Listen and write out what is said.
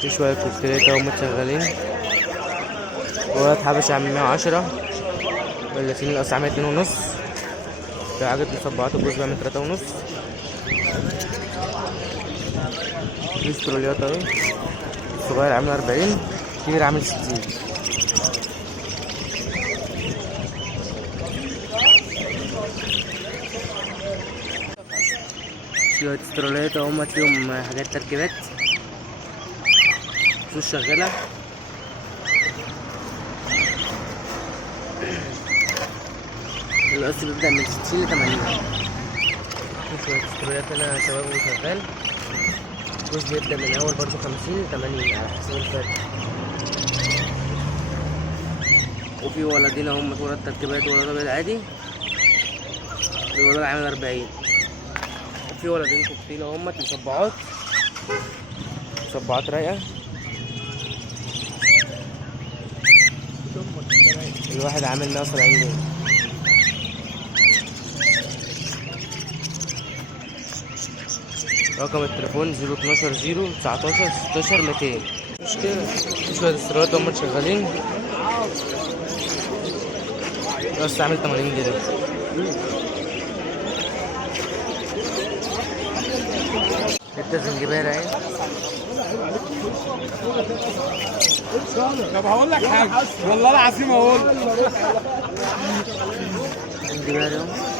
في شوية كوكتيلات اهو شغالين. ورقة حبش عامل 110. واللاتين القص عامل 2.5. في حاجات مصبعات الجوز بيعمل 3.5. في استروليات اهي. الصغير عامل 40. الكبير عامل 60. شوية استروليات اهو فيهم حاجات تركيبات. سوس شغالة. القص بيبدأ من 60 ل 80. شوية استروليات هنا شباب وشغال. الجوز بيبدأ من أول برضه 50 ل 80 على حسب الفرق. وفي ولدين هم ولد تركيبات وولد أبيض عادي. الولد عامل 40. وفي ولدين كوكتيل هم مصبعات. مصبعات رايقة. الواحد عامل 170 جنيه. رقم التليفون 012 019 16 200. مشكلة. في شوية استرالات هم شغالين. بس عامل 80 جنيه. حتة زنجبارة اهي. طب هقول لك حاجة والله العظيم هقول زنجبارة اهو.